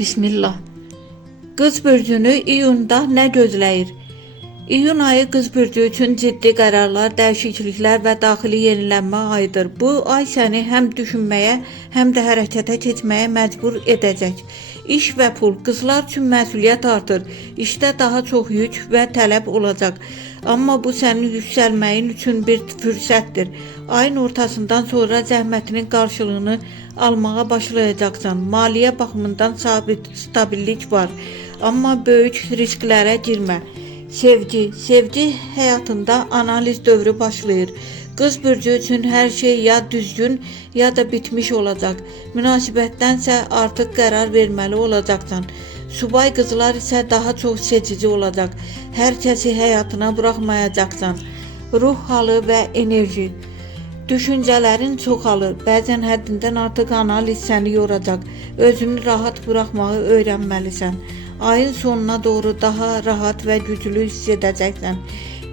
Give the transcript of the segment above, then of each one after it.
Bismillah. Qız bürcünü iyunda nə gözləyir? İyun ayı qız bürcü üçün ciddi qərarlar, dəyişikliklər və daxili yenilənmə ayıdır. Bu ay səni həm düşünməyə, həm də hərəkətə keçməyə məcbur edəcək. İş və pul. Qızlar üçün məsuliyyət artır. İşdə daha çox yük və tələb olacaq. Amma bu sənin yüksəlməyin üçün bir fürsətdir. Ayın ortasından sonra zəhmətinin qarşılığını almağa başlayacaqsan. Maliyyə baxımından stabillik var. Amma böyük risklərə girmə. Sevgi həyatında analiz dövrü başlayır. Qız bürcü üçün hər şey ya düzgün, ya da bitmiş olacaq. Münasibətdənsə artıq qərar verməli olacaqsan. Subay qızlar isə daha çox seçici olacaq. Hər kəsi həyatına buraxmayacaqsan. Ruh halı və enerji. Düşüncələrin çoxalır. Bəzən həddindən artıq analiz səni yoracaq. Özünü rahat buraxmağı öyrənməlisən. Ayın sonuna doğru daha rahat və güclü hiss edəcəksən.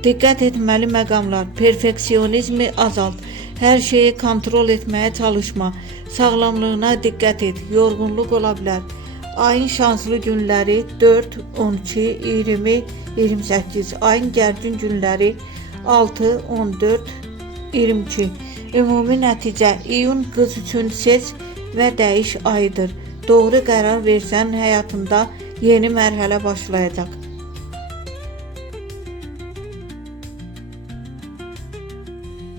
Diqqət etməli məqamlar. Perfeksionizmi azalt. Hər şeyi kontrol etməyə çalışma. Sağlamlığına diqqət et. Yorğunluq ola bilər. Ayın şanslı günləri 4, 12, 20, 28. Ayın gərgin günləri 6, 14, 22. Ümumi nəticə: iyun qız üçün seç və dəyiş ayıdır. Doğru qərar versən həyatında yeni mərhələ başlayacaq.